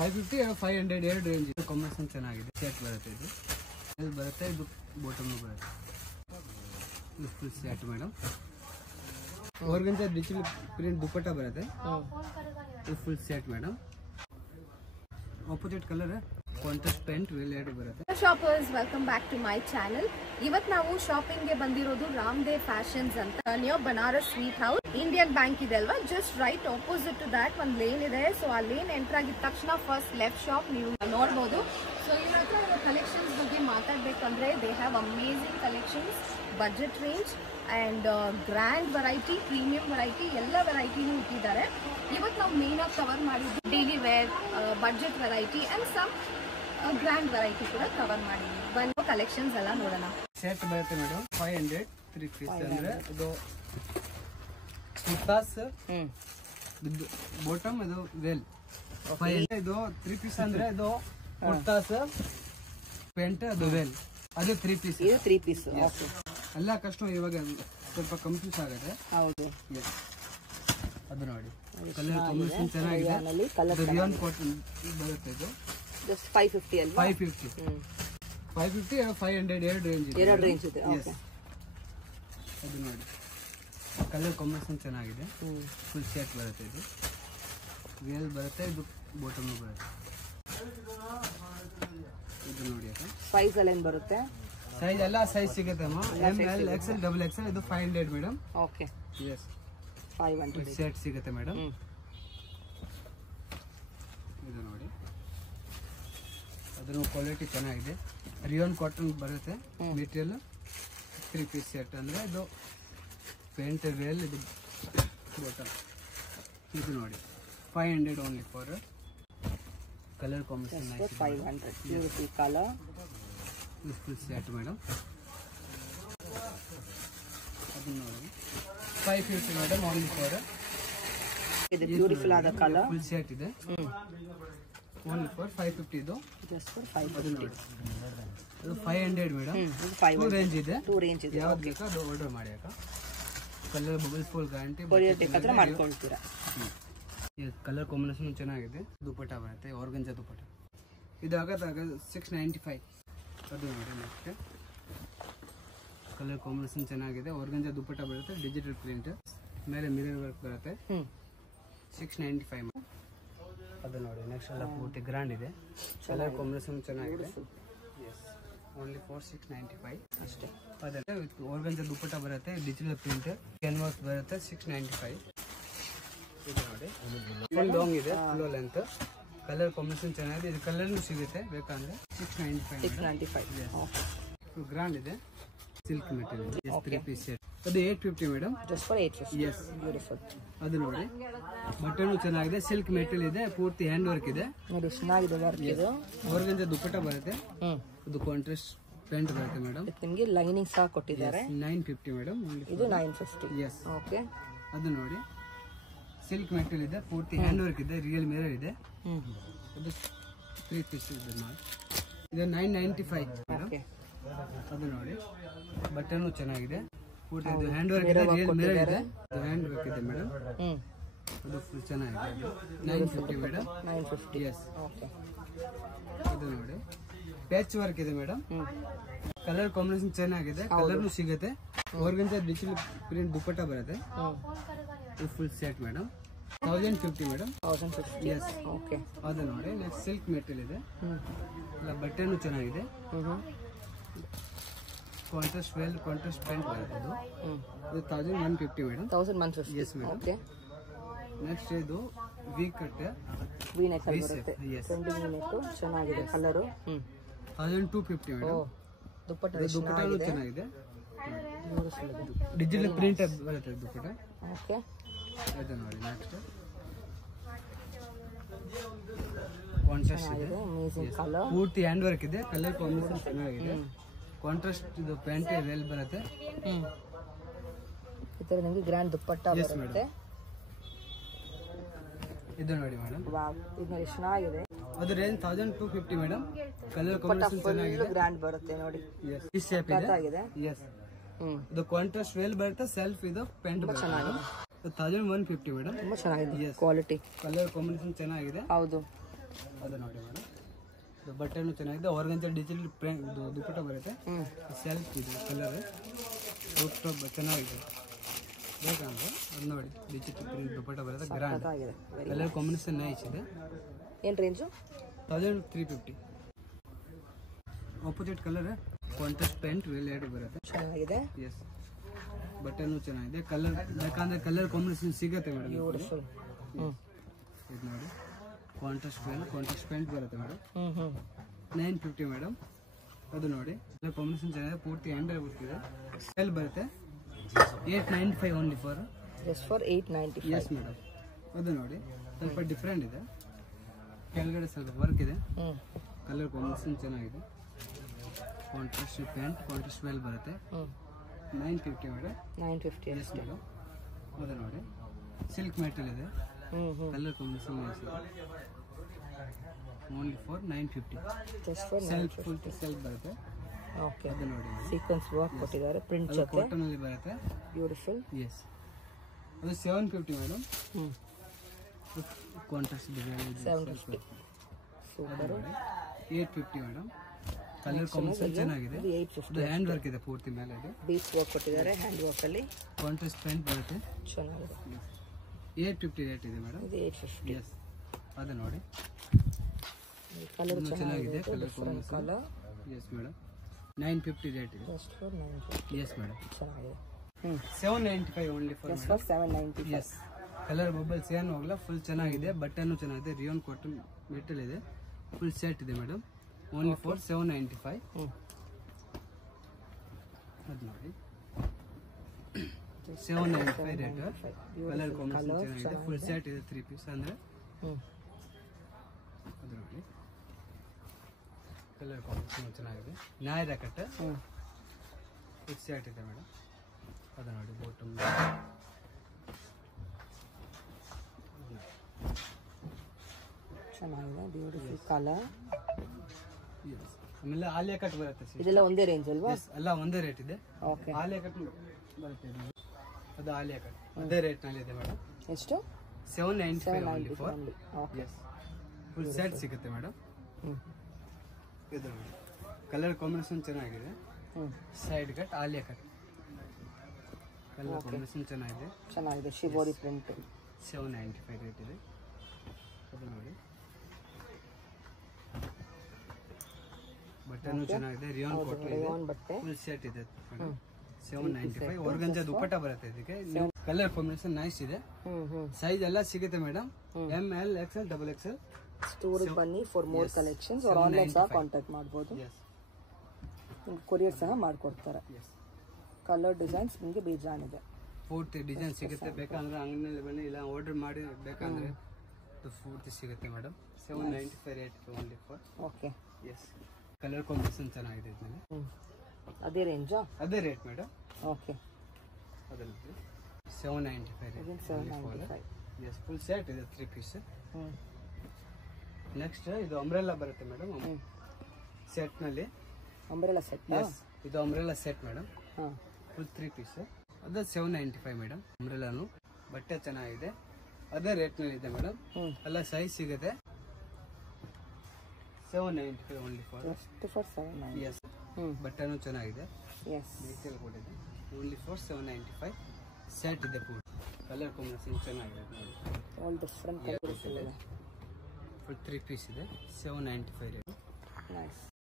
550 500 ಎರಡು ರೇಂಜ್ ಇದೆ. ಕಾಂಬಿನೇಷನ್ ಚೆನ್ನಾಗಿದೆ. ಸೆಟ್ ಬರುತ್ತೆ ಇದು. ಇದು ಬರುತ್ತೆ, ಇದು ಬಾಟಮ್ ಬರುತ್ತೆ. ಇದು full set madam. Organza digital print dupatta ಬರುತ್ತೆ. ಇದು full set madam. Opposite colour contrast pant ಎರಡು ಬರುತ್ತೆ. Shoppers, welcome back to my channel. ಇವತ್ತು ನಾವು ಶಾಪಿಂಗ್ ಗೆ ಬಂದಿರೋದು ರಾಮದೇವ್ ಫ್ಯಾಷನ್ಸ್ ಅಂತ, near Banaras sweet house. Indian bank ಇದೆ ಅಲ್ವಾ, just right opposite to that ಒಂದು ಲೇನ್ ಇದೆ. ಸೊ ಆ ಲೇನ್ ಎಂಟರ್ ಆಗಿದ ತಕ್ಷಣ ಫಸ್ಟ್ ಲೆಫ್ಟ್ ಶಾಪ್ ನೀವು ನೋಡಬಹುದು. ಸೊ ಇವ್ರ ಹತ್ರ ಕಲೆಕ್ಷನ್ಸ್ ಬಗ್ಗೆ ಮಾತಾಡ್ಬೇಕಂದ್ರೆ they have amazing collections, budget range and grand variety, premium variety ಎಲ್ಲ ವೆರೈಟಿನೂ ಇಟ್ಟಿದ್ದಾರೆ. ಇವತ್ತು ನಾವು ಮೇನ್ ಆಗಿ ಕವರ್ ಮಾಡಿದ್ವಿ daily wear, budget variety and some grand variety ಕೂಡ ಕವರ್ ಮಾಡಿದ್ವಿ. ಬಂದು ಕಲೆಕ್ಷನ್ಸ್ ಎಲ್ಲ ನೋಡೋಣ. ಸೆಟ್ ಬರುತ್ತೆ ಮೇಡಮ್ 500 3 ಪೀಸ್ ಅಂದ್ರೆ ಇದು ಕುರ್ತಾಸ್, ಬಾಟಮ್ ಇದು ವೆಲ್ 500. ಇದು 3 ಪೀಸ್ ಅಂದ್ರೆ ಇದು ಕುರ್ತಾಸ್ ಪ್ಯಾಂಟ್, ಅದು ವೆಲ್ ಅದು 3 ಪೀಸ್. ಇದು 3 ಪೀಸ್. ಎಲ್ಲ ಕಸ್ಟಮರ್ ಇವಾಗ ಸ್ವಲ್ಪ ಕನ್ಫ್ಯೂಸ್ ಆಗುತ್ತೆ. ಹೌದು, ಅದು ನೋಡಿ ಕಲರ್ ಕಾಂಬಿನೇಷನ್ ಚೆನ್ನಾಗಿದೆ. ರಿಯಾನ್ ಕಾಟನ್ ಬರುತ್ತೆ. ಇದು ಜಸ್ಟ್ 550 ಅಲ್ವಾ? 550 500 ಎರಡು ರೇಂಜ್ ಇದೆ. ಅದು ನೋಡಿ ಕಲರ್ ಕಾಂಬಿನೇಷನ್ ಚೆನ್ನಾಗಿದೆ. ಫುಲ್ ಸೆಟ್ ಬರುತ್ತೆ. ಇದು ರಿಯಲ್ ಬರುತ್ತೆ, ಇದು ಬಾಟಮ್ ಬರುತ್ತೆ. ಇದು ನೋಡಿ ಸೈಜ್ ಅಲ್ಲಿ ಏನು ಬರುತ್ತೆ? ಸೈಜ್ ಎಲ್ಲ ಸೈಜ್ ಸಿಗುತ್ತೆ ಅಮ್ಮ. ML XL XXL. ಇದು 500 ಮೇಡಮ್. ಓಕೆ, ಎಸ್ 500 ಸೆಟ್ ಸಿಗುತ್ತೆ ಮೇಡಮ್. ಇದು ನೋಡಿ ಅದನ್ನು ಕ್ವಾಲಿಟಿ ಚೆನ್ನಾಗಿದೆ. ರಿಯಾನ್ ಕಾಟನ್ ಬರುತ್ತೆ ಮೆಟೀರಿಯಲ್. 3 ಪೀಸ್ ಸೆಟ್ ಅಂದ್ರೆ ಇದು ಪೇಂಟ್ ವೇಲ್, ಇದು ಬಾಟಮ್. ಇದು ನೋಡಿ 500 only for colour combination. 500 beautiful colour. Full set madam. ಅದು ನೋಡಿ 550 ಮೇಡಮ್ ಓನ್ಲಿ ಫಾರ್. ಇದು ಬ್ಯೂಟಿಫುಲ್ ಆದ ಕಲರ್. ಫುಲ್ ಸೆಟ್ ಇದೆ ಓನ್ಲಿ ಫಾರ್ 550. ಇದು ಜಸ್ಟ್ ಫಾರ್ 550. ಅದು ನೋಡಿ ಇದು 500 ಮೇಡಮ್. 2 ರೇಂಜ್ ಇದೆ. ಯಾವ್ದು ಬೇಕಾ ಅದು ಆರ್ಡರ್ ಮಾಡಿ ಅಕ್ಕ. Colour bubbles full guarantee. ಬೇಕಾದ್ರೆ ಮಾಡ್ಕೊಳ್ತೀರಾ. ಕಲರ್ ಕಾಂಬಿನೇಷನ್ ಚೆನ್ನಾಗಿದೆ. ದುಪಟ್ಟ ಬರುತ್ತೆ, ಆರ್ಗಂಜಾ ದುಪಟ್ಟ. ಇದು ಆಗತ್ತೆ 695. ಅದು ನೋಡಿ ನೆಕ್ಸ್ಟ್ ಕಲರ್ ಕಾಂಬಿನೇಷನ್ ಚೆನ್ನಾಗಿದೆ. ಆರ್ಗಂಜಾ ದುಪಟ್ಟ ಬರುತ್ತೆ, ಡಿಜಿಟಲ್ ಪ್ರಿಂಟ್ ಮೇಲೆ ಮಿರರ್ ವರ್ಕ್ ಬರುತ್ತೆ. 695. ಅದು ನೋಡಿ ನೆಕ್ಸ್ಟ್ ಎಲ್ಲ ಪೂರ್ತಿ ಗ್ರ್ಯಾಂಡ್ ಇದೆ. ಕಲರ್ ಕಾಂಬಿನೇಷನ್ ಚೆನ್ನಾಗಿದೆ. ಓನ್ಲಿ ಫಾರ್ 695 ಅಷ್ಟೇ. ಅದಕ್ಕೆ ಆರ್ಗಂಜಾ ದುಪಟ್ಟ ಬರುತ್ತೆ, ಡಿಜಿಟಲ್ ಪ್ರಿಂಟ್ ಕ್ಯಾನ್ವಾಸ್ ಬರುತ್ತೆ. 695. ಇದು ನೋಡಿ ಫುಲ್ ಲಾಂಗ್ ಇದೆ, ಫುಲ್ ಲೆಂತ್. ಕಲರ್ ಕಾಂಬಿನೇಷನ್ ಚೆನ್ನಾಗಿದೆ. ಇದು ಕಲರ್ನು ಸಿಗುತ್ತೆ ಬೇಕಂದ್ರೆ 695. ಗ್ರ್ಯಾಂಡ್ ಇದೆ. Silk material. 3 piece set. ಅದು 850 madam. Just for 850. Yes beautiful. ಅದು ನೋಡಿ ಬಟನ್ ಚೆನ್ನಾಗಿದೆ. ಸಿಲ್ಕ್ ಮೆಟೀರಿಯಲ್ ಇದೆ, ಪೂರ್ತಿ ಹ್ಯಾಂಡ್ ವರ್ಕ್ ಇದೆ. ನೋಡಿ ಚೆನ್ನಾಗಿದೆ ವರ್ಕ್. ಇದು ಆರ್ಗಂಜಾ ದುಪಟ್ಟ ಬರುತ್ತೆ. ಇದು ಕಾಂಟ್ರಾಸ್ಟ್ ಪ್ಯಾಂಟ್ ಬರುತ್ತೆ ಮೇಡಮ್. ನಿಮಗೆ ಲೈನಿಂಗ್ ಸಹ ಕೊಟ್ಟಿದ್ದಾರೆ. 950 ಮೇಡಮ್. ಇದು 950. ಎಸ್. ಓಕೆ. ಅದು ನೋಡಿ ಸಿಲ್ಕ್ ಮೆಟೀರಿಯಲ್ ಇದೆ, ಪೂರ್ತಿ ಹ್ಯಾಂಡ್ ವರ್ಕ್ ಇದೆ, ರಿಯಲ್ ಮಿರರ್ ಇದೆ. ಅದು 3 ಪೀಸ್ ಇದೆ ಮಾಡಿ. ಇದು 995 ಮೇಡಮ್. ಅದು ನೋಡಿ ಬಟನ್ ಚೆನ್ನಾಗಿದೆ. ಪೂರ್ತಿ ಇದು ಹ್ಯಾಂಡ್ ವರ್ಕ್ ಇದೆ, ರಿಯಲ್ ಮಿರರ್ ಇದೆ, ಹ್ಯಾಂಡ್ ವರ್ಕ್ ಇದೆ ಮೇಡಮ್. ಅದು ಫುಲ್ ಚೆನ್ನಾಗಿದೆ. 950 ಮೇಡಮ್. 950. ಎಸ್. ಓಕೆ. ಇದು ನೋಡಿ ಪ್ಯಾಚ್ ವರ್ಕ್ ಇದೆ ಮೇಡಮ್. ಕಲರ್ ಕಾಂಬಿನೇಷನ್ ಚೆನ್ನಾಗಿದೆ. ಕಲರ್ನು ಸಿಗುತ್ತೆ. ಆರ್ಗಂಜಾ ಡಿಜಿಟಲ್ ಪ್ರಿಂಟ್ ದುಪಟ್ಟ ಬರುತ್ತೆ. ಇದು full set madam. 1050 madam. 1050. Yes. Okay. ಅದು ನೋಡಿ ನೆಕ್ಸ್ಟ್ ಸಿಲ್ಕ್ ಮೆಟೀರಿಯಲ್ ಇದೆ. ಎಲ್ಲ ಬಟ್ಟೆನೂ ಚೆನ್ನಾಗಿದೆ. ಕಾಂಟ್ರಾಸ್ಟ್ ವೆಲ್ ಕಾಂಟ್ರಾಸ್ಟ್ ಪ್ಯಾಂಟ್ ಬರುತ್ತೆ. ಇದು 1150 madam. 1150. Yes madam. Okay. Next ಇದು ವಿ ಕಟ್ ವಿ ನೆಕ್ ಬರುತ್ತೆ. ಟ್ರೆಂಡಿಂಗ್ ನೆಕ್ ಚೆನ್ನಾಗಿದೆ. Colour 1250 madam. ದುಪಟ್ಟನೂ ಚೆನ್ನಾಗಿದೆ. ಡಿಜಿಟಲ್ ಪ್ರಿಂಟ್ ಬರುತ್ತೆ ದುಪಟ್ಟ. ಓಕೆ. ಅದು ನೋಡಿ ನೆಕ್ಸ್ಟ್ ಕಾಂಟ್ರಾಸ್ಟ್ ಇದೆ. ಪೂರ್ತಿ ಹ್ಯಾಂಡ್ ವರ್ಕ್ ಇದೆ. ಕಲರ್ ಕಾಂಬಿನೇಷನ್ ಚೆನ್ನಾಗಿದೆ. ಕಾಂಟ್ರಾಸ್ಟ್ ಇದು ಪ್ಯಾಂಟ್ ವೆಲ್ ಬರುತ್ತೆ. ಈ ತರ ನಿಮಗೆ ಗ್ರ್ಯಾಂಡ್ ದುಪಟ್ಟ ಬರುತ್ತೆ. ಇದು ನೋಡಿ ಮೇಡಮ್. ವಾವ್, ಇದು ನೋಡಿ ಚೆನ್ನಾಗಿದೆ. ಅದು ರೇಂಜ್ 1250 ಮೇಡಮ್. ಕಲರ್ ಕಾಂಬಿನೇಷನ್ ಚೆನ್ನಾಗಿದೆ. ಗ್ರ್ಯಾಂಡ್ ಬರುತ್ತೆ ನೋಡಿ. ಎಸ್. ಈ ಶೇಪ್ ಇದೆ. ಎಸ್. ಇದು ಕಾಂಟ್ರಾಸ್ಟ್ ವೆಲ್ ಬರುತ್ತೆ. ಸೆಲ್ಫ್ ಇದು ಪ್ಯಾಂಟ್ ಚೆನ್ನಾಗಿದೆ. 1150 ಮೇಡಮ್. ತುಂಬಾ ಚೆನ್ನಾಗಿದೆ ಕ್ವಾಲಿಟಿ. ಕಲರ್ ಕಾಂಬಿನೇಷನ್ ಚೆನ್ನಾಗಿದೆ. ಹೌದು. ಅದು ನೋಡಿ ಮೇಡಮ್, ಇದು ಬಟ್ಟೆನೂ ಚೆನ್ನಾಗಿದೆ. ಹೊರಗಂತ ಡಿಜಿಟಲ್ ಪ್ರಿಂಟ್ ಇದು ದುಪ್ಪಟ್ಟ ಬರುತ್ತೆ. ಸೆಲ್ಫ್ ಇದು ಕಲರ್ ಚೆನ್ನಾಗಿದೆ. ಬೇಕಂದ್ರೆ ಅದು ನೋಡಿ, ಡಿಜಿಟಲ್ ಪ್ರಿಂಟ್ ದುಪ್ಪಟ್ಟ ಬರುತ್ತೆ. ಗ್ರ್ಯಾಂಡ್ ಕಲರ್ ಕಾಂಬಿನೇಷನ್ ನೈಸ್ ಇದೆ. ಏನು range? 1350. Opposite colour contrast pant relate ಬರುತ್ತೆ. ಚೆನ್ನಾಗಿದೆ. ಎಸ್, ಬಟ್ಟೆನೂ ಚೆನ್ನಾಗಿದೆ. ಕಲರ್ ಬೇಕಂದ್ರೆ ಕಲರ್ ಕಾಂಬಿನೇಷನ್ ಸಿಗುತ್ತೆ ಮೇಡಮ್. ಬ್ಯೂಟಿಫುಲ್. ಇದು ನೋಡಿ, ಕಾಂಟ್ರಾಸ್ಟ್ ಪ್ಯಾಂಟ್ ಬರುತ್ತೆ ಮೇಡಮ್. 950 ಮೇಡಮ್. ಅದು ನೋಡಿ, ಕಲರ್ ಕಾಂಬಿನೇಷನ್ ಚೆನ್ನಾಗಿದೆ. ಪೂರ್ತಿ ಹ್ಯಾಂಡಲ್ ಬರ್ತಿದೆ. ಸೆಲ್ ಬರುತ್ತೆ. 895 only for just for 895. Yes madam. ಅದು ನೋಡಿ, ಸ್ವಲ್ಪ ಡಿಫ್ರೆಂಟ್ ಇದೆ. ಕೆಳಗಡೆ ಸ್ವಲ್ಪ ವರ್ಕ್ ಇದೆ. ಕಲರ್ ಕಾಂಬಿನೇಷನ್ ಚೆನ್ನಾಗಿದೆ. ಕಾಂಟ್ರಾಸ್ಟ್ ಪ್ಯಾಂಟ್, ಕಾಂಟ್ರಾಸ್ಟ್ ವೆಲ್ ಬರುತ್ತೆ. 950 ಮೇಡಮ್. 950. Yes madam. ಅದು ನೋಡಿ, ಸಿಲ್ಕ್ ಮೆಟಲ್ ಇದೆ. ಕಲರ್ ಕಾಂಬಿನೇಷನ್ ನೈಸ್ ಇದೆ. Only for 950. Just for self full self ಬರುತ್ತೆ. ಓಕೆ. ಅದು ನೋಡಿ, ಸೀಕ್ವೆನ್ಸ್ ವರ್ಕ್ ಕೊಟ್ಟಿದ್ದಾರೆ. ಪ್ರಿಂಟ್ ಅದು ಜೊತೆ ಕಾಟನ್ ಅಲ್ಲಿ ಬರುತ್ತೆ. ಬ್ಯೂಟಿಫುಲ್. ಎಸ್, ಅದು 750 madam. Contrast design 750. Super. 850 madam. Colour combination ಚೆನ್ನಾಗಿದೆ. 850. ಇದು ಹ್ಯಾಂಡ್ ವರ್ಕ್ ಇದೆ ಪೂರ್ತಿ ಮೇಲೆ. ಇದೆ ಬೀಚ್ ವರ್ಕ್ ಕೊಟ್ಟಿದ್ದಾರೆ ಹ್ಯಾಂಡ್ ವರ್ಕ್ ಅಲ್ಲಿ. ಕಾಂಟ್ರಾಸ್ಟ್ ಪ್ಯಾಂಟ್ ಬರುತ್ತೆ. ಚೆನ್ನಾಗಿದೆ. 850 ರೇಟ್ ಇದೆ ಮೇಡಮ್. ಇದು 850. ಎಸ್, ಅದು ನೋಡಿ, ಕಲರ್ ಚೆನ್ನಾಗಿದೆ. Colour different colour. Yes madam. 950 rate ಇದೆ. Just for 950. Yes madam. ಚೆನ್ನಾಗಿದೆ. 795 only for. Just for 795. Yes, colour bubbles ಏನು ಹೋಗಲ್ಲ. ಫುಲ್ ಚೆನ್ನಾಗಿದೆ. ಬಟ್ಟೆನೂ ಚೆನ್ನಾಗಿದೆ. ರಿಯೋನ್ ಕಾಟನ್ ಮೆಟಲ್ ಇದೆ. ಫುಲ್ ಸೆಟ್ ಇದೆ ಮೇಡಮ್. Only for 795. ಅದು ನೋಡಿ, 795 ರೇಟ್. ಕಲರ್ ಕಾಂಬಿನೇಷನ್ ಚೆನ್ನಾಗಿದೆ. ಫುಲ್ ಸೆಟ್ ಇದೆ. 3 ಪೀಸ್ ಅಂದರೆ. ಅದು ನೋಡಿ, ಕಲರ್ ಕಾಂಬಿನೇಷನ್ ಚೆನ್ನಾಗಿದೆ. ನಾಯರ ಕಟ್ ಫುಲ್ ಸೆಟ್ ಇದೆ ಮೇಡಮ್. ಅದು ನೋಡಿ, ಬಾಟಮ್ ಚೆನ್ನಾಗಿದೆ. Beautiful colour. ಆಮೇಲೆ ಆಲಿಯಾ ಕಟ್ ಬರುತ್ತೆ. ಇದೆಲ್ಲ ಒಂದೇ ರೇಂಜ್ ಅಲ್ವಾ? ಎಲ್ಲ ಒಂದೇ ರೇಟ್ ಇದೆ. ಓಕೆ. ಆಲಿಯಾ ಕಟ್ ಬರುತ್ತೆ. ಅದು ಆಲಿಯಾ ಕಟ್ ಅದೇ ರೇಟ್ ನಲ್ಲಿ ಇದೆ ಮೇಡಮ್. ಎಷ್ಟು? 795 only for. Okay. Yes, full set ಸಿಗುತ್ತೆ ಮೇಡಮ್. ಇದು ನೋಡಿ, ಕಲರ್ ಕಾಂಬಿನೇಷನ್ ಚೆನ್ನಾಗಿದೆ. Side cut Alia cut colour combination ಚೆನ್ನಾಗಿದೆ. Shibori print. 795 ರೇಟ್ ಇದೆ. ಅದು ನೋಡಿ, ಬಟ್ಟೆನೂ ಚೆನ್ನಾಗಿದೆ. ರಿಯೋನ್ ಕಾಟನ್ ಇದೆ. ಬಟ್ಟೆ ಫುಲ್ ಸೆಟ್ ಇದೆ. 795. ಆರ್ಗಂಜಾ ದುಪ್ಪಟ್ಟ ಬರುತ್ತೆ ಇದಕ್ಕೆ. ಕಲರ್ ಕಾಂಬಿನೇಷನ್ ನೈಸ್ ಇದೆ. ಸೈಜ್ ಎಲ್ಲ ಸಿಗುತ್ತೆ madam. ML XL XXL. Store ಬನ್ನಿ for more collections. Or online ಸಹ ಕಾಂಟ್ಯಾಕ್ಟ್ ಮಾಡಬಹುದು. ಕೊರಿಯರ್ ಸಹ ಮಾಡ್ಕೊಡ್ತಾರೆ. ಕಲರ್ ಡಿಸೈನ್ಸ್ ನಿಮಗೆ ಬೇಜಾನಿದೆ. ಪೂರ್ತಿ ಡಿಸೈನ್ ಸಿಗುತ್ತೆ. ಬೇಕಂದ್ರೆ ಅಂಗಡಿಯಲ್ಲಿ ಬನ್ನಿ, ಇಲ್ಲ ಆರ್ಡರ್ ಮಾಡಿ ಬೇಕಂದ್ರೆ ಪೂರ್ತಿ ಸಿಗುತ್ತೆ madam. 795 rate only for. Okay. Yes, colour combination ಚೆನ್ನಾಗಿದೆ ಇದರಲ್ಲಿ. ಅದೇ ರೇಂಜಾ? ಅದೇ ರೇಟ್ ಮೇಡಮ್. ಓಕೆ. ಅದರಲ್ಲಿ 795 ರೇಟ್. 795. ಎಸ್, ಫುಲ್ ಸೆಟ್ ಇದೆ. 3 ಪೀಸ್. ನೆಕ್ಸ್ಟ್ ಇದು ಅಂಬ್ರೆಲ್ಲಾ ಬರುತ್ತೆ ಮೇಡಮ್. ಸೆಟ್ ನಲ್ಲಿ ಅಂಬ್ರೆಲ್ಲಾ ಸೆಟ್. ಎಸ್, ಇದು umbrella set madam. Full 3 piece. ಅದು 795 ಮೇಡಮ್. ಅಂಬ್ರೆಲ್ಲಾನು ಬಟ್ಟೆ ಚೆನ್ನಾಗಿದೆ. ಅದೇ ರೇಟ್ ನಲ್ಲಿ ಇದೆ ಮೇಡಮ್. ಎಲ್ಲ ಸೈಜ್ ಸಿಗುತ್ತೆ. 795 ಓನ್ಲಿ ಫಾರ್. ಎಸ್, ಬಟ್ಟೆನೂ ಚೆನ್ನಾಗಿದೆ. ಮೆಟೀರಿಯಲ್ ಕೊಟ್ಟಿದೆ. Only for 795. ಸೆಟ್ ಇದೆ. ಕಲರ್ ಕಾಂಬಿನೇಷನ್ ಚೆನ್ನಾಗಿದೆ ನೋಡಿ. ಆಲ್ ಡಿಫರೆಂಟ್ ಕಲರ್ಸ್ ಇದೆ. ಫುಲ್ 3 ಪೀಸ್ ಇದೆ. 795 ರೇಟ್. ನೈಸ್.